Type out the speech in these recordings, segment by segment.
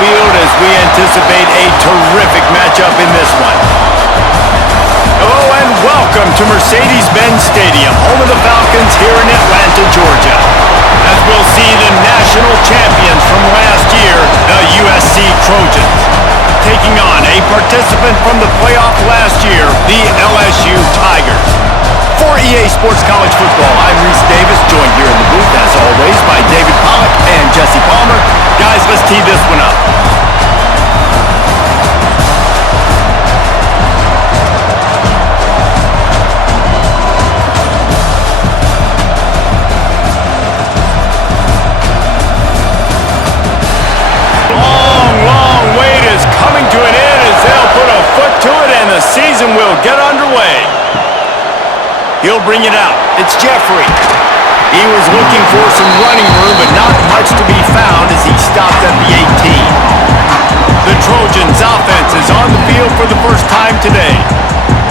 field as we anticipate a terrific matchup in this one. Hello and welcome to Mercedes-Benz Stadium, home of the Falcons here in Atlanta, Georgia. As we'll see the national champions from last year, the USC Trojans, taking on a participant from the playoff last year, the LSU Tigers. For EA Sports College Football, I'm Reese Davis, joined here in the booth, as always, by David Pollack and Jesse Palmer. Guys, let's tee this one up. Long wait is coming to an end as they'll put a foot to it and the season will get underway. He'll bring it out. It's Jeffrey. He was looking for some running room, but not much to be found as he stopped at the 18. The Trojans' offense is on the field for the first time today.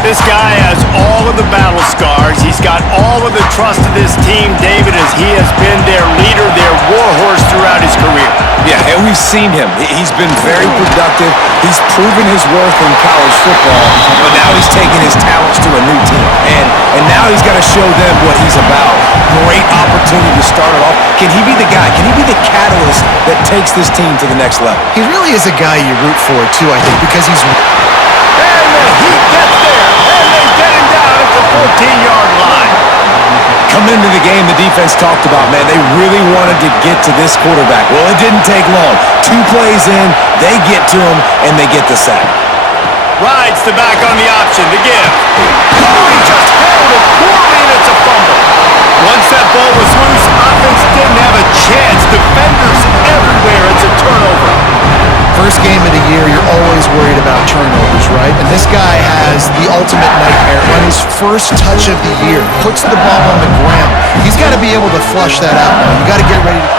This guy has all of the battle scars. He's got all of the trust of this team, David, as he has been their leader, their warhorse throughout his career. Yeah, and we've seen him. He's been very productive. He's proven his worth in college football, but now he's taking his talents to a new team. And now he's got to show them what he's about. Great opportunity to start it off. Can he be the guy? Can he be the catalyst that takes this team to the next level? He really is a guy you root for, too, I think, because he's... And the heat gets there, and they get him down at the 14-yard line. Coming into the game, the defense talked about, man, they really wanted to get to this quarterback. Well, it didn't take long. 2 plays in, they get to him, and they get the sack. Rides the back on the option to give. Oh, he just held it poorly, and it's a fumble. Once that ball was loose, offense didn't have a chance. Defenders everywhere. It's a turnover. First game of the year, you're always worried about turnovers, right? And this guy has the ultimate nightmare. On his first touch of the year, puts the ball on the ground. He's got to be able to flush that out now. You got to get ready to...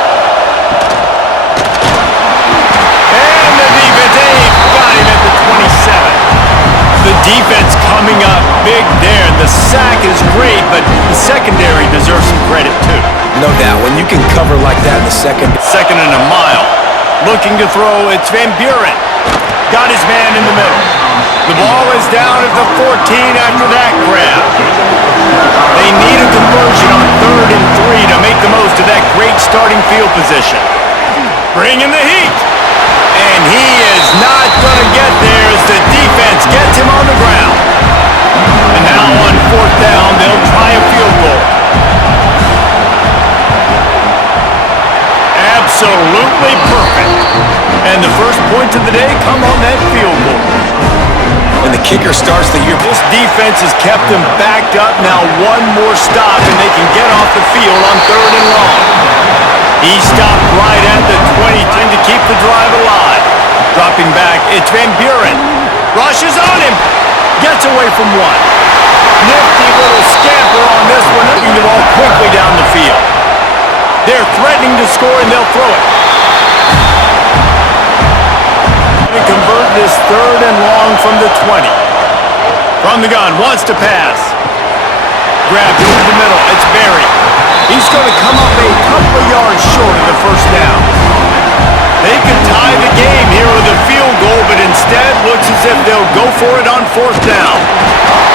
And the defense, got him at the 27. The defense coming up big there. The sack is great, but the secondary deserves some credit too. No doubt. When you can cover like that in the second and a mile. Looking to throw, it's Van Buren. Got his man in the middle. The ball is down at the 14 after that grab. They need a conversion on 3rd and 3 to make the most of that great starting field position. Bringing the heat. And he is not going to get there as the defense gets him on the ground. And now on 4th down, they'll try a field goal. Absolutely perfect. And the first points of the day come on that field goal. And the kicker starts the year. This defense has kept them backed up. Now one more stop and they can get off the field on 3rd and long. He stopped right at the 20 to keep the drive alive. Dropping back, it's Van Buren. Rushes on him. Gets away from one. Nifty little scamper on this one. Moving the ball quickly down the field. They're threatening to score, and they'll throw it. They convert this 3rd and long from the 20. From the gun, wants to pass. Grabbed over the middle. It's Barry. He's going to come up a couple of yards short of the first down. They could tie the game here with a field goal, but instead looks as if they'll go for it on 4th down.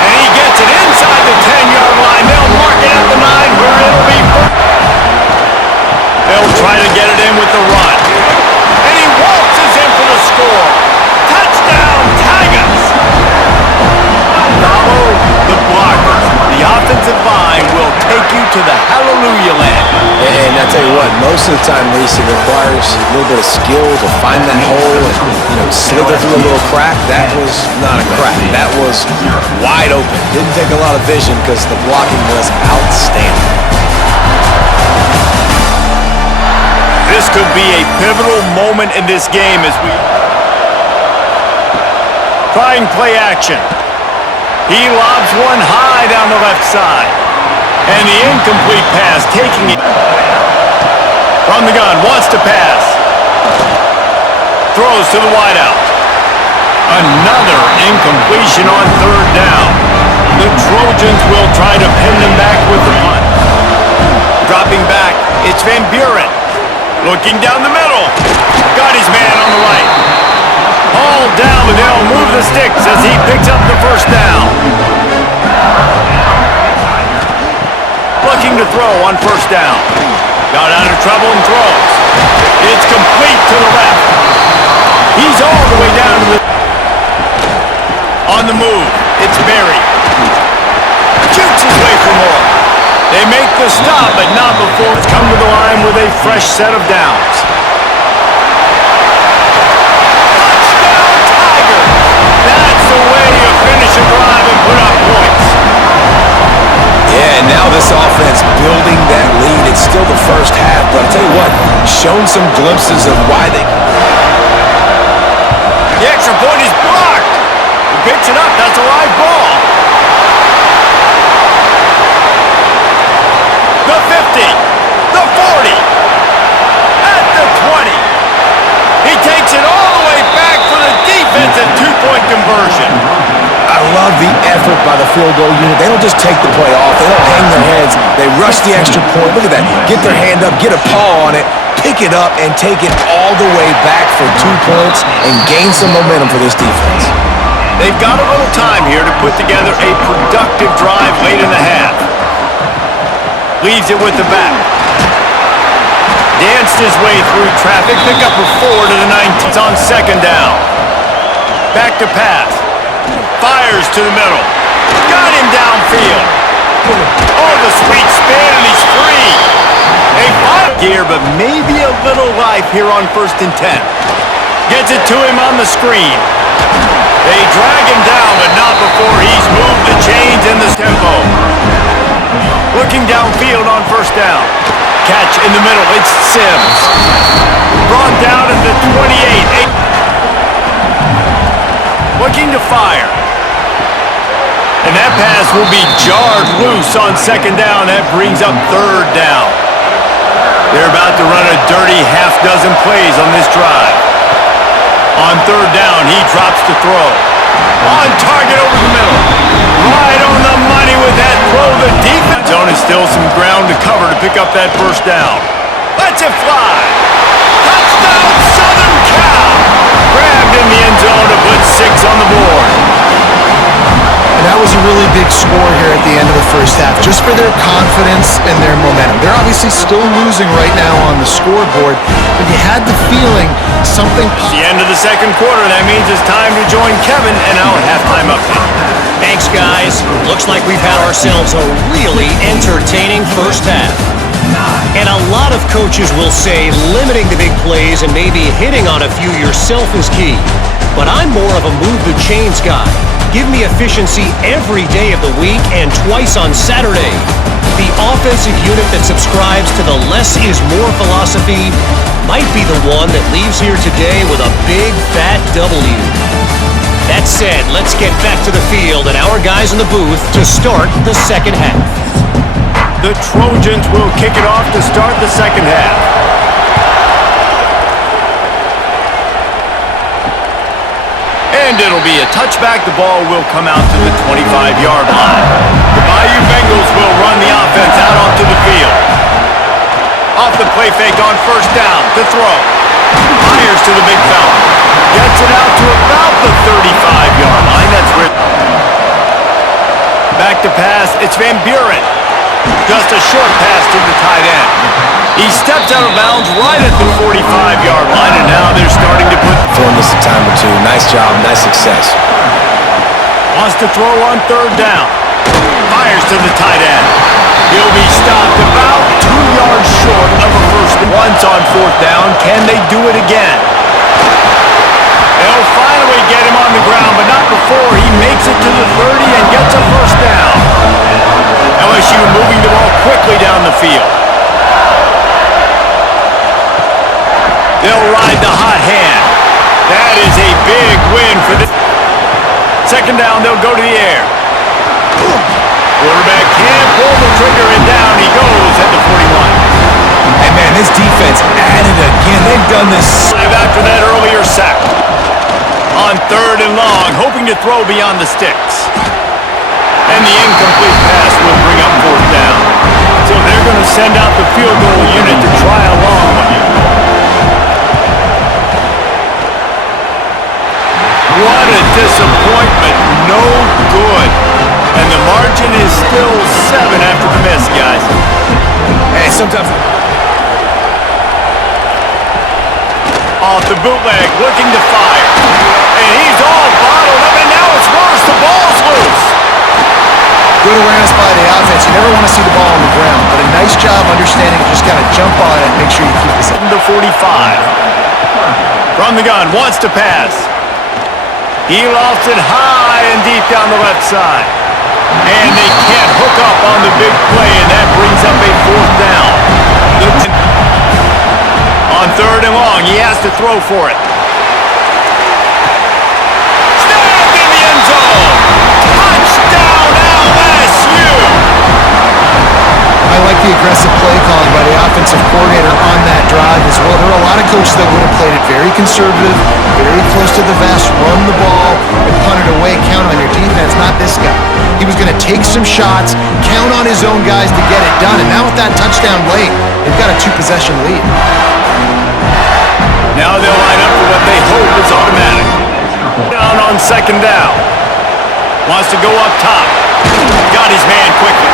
And he gets it inside the 10-yard line. They'll mark it at the 9 where it'll be first. They'll try to get it in with the run. And he waltzes in for the score. Touchdown, Tigers! Follow the blockers. The offensive line will take you to the hallelujah land. And I tell you what, most of the time, Lisa, it requires a little bit of skill to find that hole and slither through a little crack. That was not a crack. That was wide open. Didn't take a lot of vision because the blocking was outstanding. This could be a pivotal moment in this game as we try and play action. He lobs one high down the left side. And the incomplete pass taking it. From the gun, wants to pass. Throws to the wideout. Another incompletion on 3rd down. The Trojans will try to pin them back with the punt. Dropping back, it's Van Buren. Looking down the middle. Got his man on the right. sticks as he picks up the first down. Looking to throw on first down. Got out of trouble and throws. It's complete to the left. He's all the way down to the... On the move, it's Berry. Shoots his way for more. They make the stop, but not before it's come to the line with a fresh set of downs. Touchdown, Tigers! That's the way you finish a drive and put up points. Yeah, and now this offense building that lead. It's still the first half, but I'll tell you what, shown some glimpses of why they... The extra point is blocked. He picks it up. That's a live ball. The 50, the 40, at the 20. He takes it all the way back for the defensive two-point conversion. I love the effort by the field goal unit. They don't just take the play off. They don't hang their heads. They rush the extra point. Look at that. Get their hand up, get a paw on it, pick it up, and take it all the way back for 2 points and gain some momentum for this defense. They've got a little time here to put together a productive drive late in the half. Leaves it with the back. Danced his way through traffic. Pick up a 4 to the 19th on second down. Back to pass. Fires to the middle. Got him downfield. Oh, the sweet spin, and he's free. A final gear, but maybe a little life here on 1st and 10. Gets it to him on the screen. They drag him down, but not before he's moved the chains in the tempo. Looking downfield on first down. Catch in the middle. It's Sims. Brought down at the 28. Looking to fire. And that pass will be jarred loose on second down. That brings up third down. They're about to run a dirty half-dozen plays on this drive. On third down, he drops to throw. On target over the middle. Right on the money with that throw. The defense zone is still some ground to cover to pick up that first down. Lets it fly. Touchdown, Southern Cal. Grabbed in the end zone to put 6 on the board. And that was a really big score here at the end of the first half, just for their confidence and their momentum. They're obviously still losing right now on the scoreboard, but you had the feeling something... The end of the second quarter, that means it's time to join Kevin and our halftime update. Thanks, guys. Looks like we've had ourselves a really entertaining first half. And a lot of coaches will say limiting the big plays and maybe hitting on a few yourself is key. But I'm more of a move the chains guy. Give me efficiency every day of the week and twice on Saturday. The offensive unit that subscribes to the less is more philosophy might be the one that leaves here today with a big fat W. That said, let's get back to the field and our guys in the booth to start the second half. The Trojans will kick it off to start the second half. And it'll be a touchback. The ball will come out to the 25-yard line. The Bayou Bengals will run the offense out onto the field. Off the play fake on first down to throw. Fires to the big fella. Gets it out to about the 35-yard line. That's where... Back to pass. It's Van Buren. Just a short pass to the tight end. He steps out of bounds right at the 45-yard line, and now they're starting to put... Throwing this a time or two. Nice job, nice success. Wants to throw on third down. Fires to the tight end. He'll be stopped about 2 yards short of a first. Once on fourth down, can they do it again? They'll finally get him on the ground, but not before he makes it to the 30 and gets a first down. LSU moving the ball quickly down the field. They'll ride the hot hand. That is a big win for this. Second down, they'll go to the air. Quarterback can't pull the trigger, and down he goes at the 41. Hey, man, this defense added again. They've done this. After that earlier sack. On third and long, hoping to throw beyond the sticks. And the incomplete pass will bring up fourth down. So they're going to send out the field goal unit to try a long one. What a disappointment. the margin is still 7 after the miss, guys. Hey, sometimes... Off the bootleg, looking to fire. And he's all bottled up, and now it's worse. The ball's loose. Good awareness by the offense. You never want to see the ball on the ground, but a nice job understanding just kind of jump on it and make sure you keep this up. To 45. From the gun, wants to pass. He lofts it high and deep down the left side. And they can't hook up on the big play, and that brings up a 4th down. On 3rd and long, he has to throw for it. Snapped in the end zone. Touchdown, LSU. I like the aggressive play calling by the offensive coordinator on that drive as well. There are a lot of coaches that would have played it very conservative, very close to the vest, run the ball, and punt it away, count on your defense. Not this guy. He was going to take some shots, count on his own guys to get it done, and now with that touchdown late, they've got a 2-possession lead. Now they'll line up for what they hope is automatic. Down on 2nd down. Wants to go up top. Got his man quickly.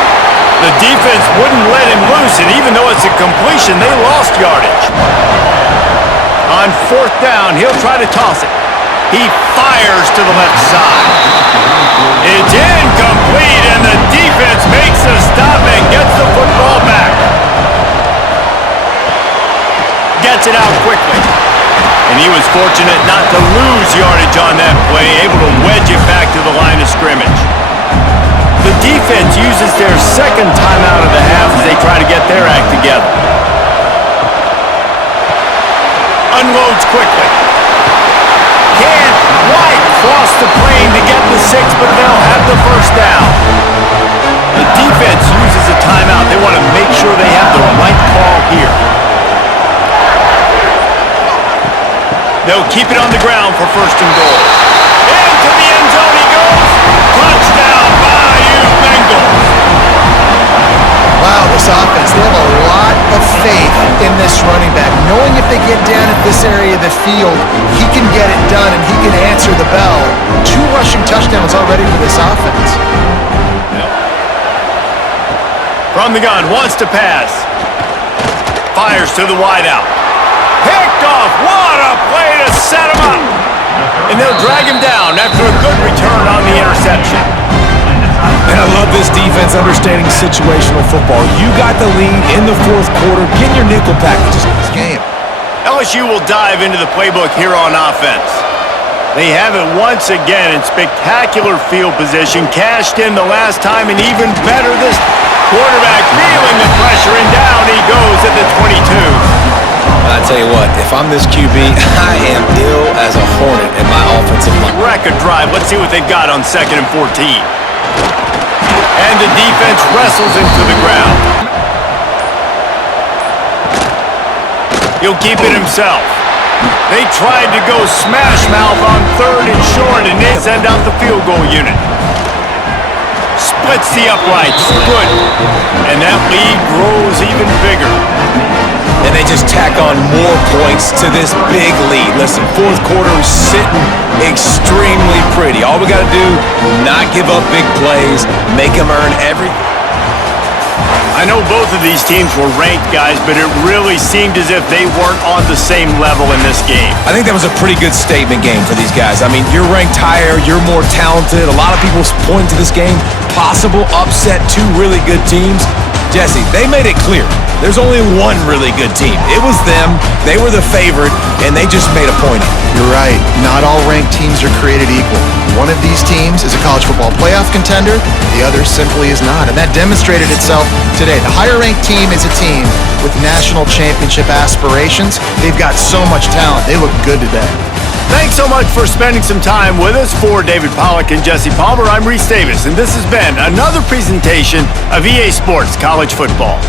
The defense wouldn't let him loose, and even though it's a completion, they lost yardage. On 4th down, he'll try to toss it. He fires to the left side. It's incomplete, and the defense makes a stop and gets the football back. Gets it out quickly. And he was fortunate not to lose yardage on that play, able to wedge it back to the line of scrimmage. The defense uses their 2nd timeout of the half as they try to get their act together. Unloads quickly. Can't quite cross the plane to get the 6, but they'll have the 1st down. The defense uses a timeout. They want to make sure they have the right call here. They'll keep it on the ground for 1st and goal. Into the end zone he goes. Touchdown, Bayou Bengals. Wow, this offense, they have a lot of faith in this running back. Knowing if they get down at this area of the field, he can get it done and he can answer the bell. 2 rushing touchdowns already for this offense. From the gun, wants to pass. Fires to the wideout. Picked off. What a play to set him up. And they'll drag him down after a good return on the interception. And I love this defense understanding situational football. You got the lead in the 4th quarter. Get your nickel packages in this game. LSU will dive into the playbook here on offense. They have it once again in spectacular field position. Cashed in the last time and even better this quarterback feeling the pressure, and down he goes at the 22. I tell you what, if I'm this QB, I am ill as a hornet in my offensive line. Record drive. Let's see what they've got on 2nd and 14. And the defense wrestles him to the ground. He'll keep it himself. They tried to go smash mouth on 3rd and short, and they send out the field goal unit. Splits the uprights. Good. And that lead grows even bigger. And they just tack on more points to this big lead. Listen, 4th quarter is sitting extremely pretty. All we got to do, not give up big plays, make them earn every... I know both of these teams were ranked, guys, but it really seemed as if they weren't on the same level in this game. I think that was a pretty good statement game for these guys. I mean, you're ranked higher, you're more talented. A lot of people point to this game, possible upset, 2 really good teams. Jesse, they made it clear. There's only one really good team. It was them. They were the favorite, and they just made a point of it. You're right. Not all ranked teams are created equal. One of these teams is a college football playoff contender. The other simply is not, and that demonstrated itself today. The higher-ranked team is a team with national championship aspirations. They've got so much talent. They look good today. Thanks so much for spending some time with us. For David Pollack and Jesse Palmer, I'm Reese Davis, and this has been another presentation of EA Sports College Football.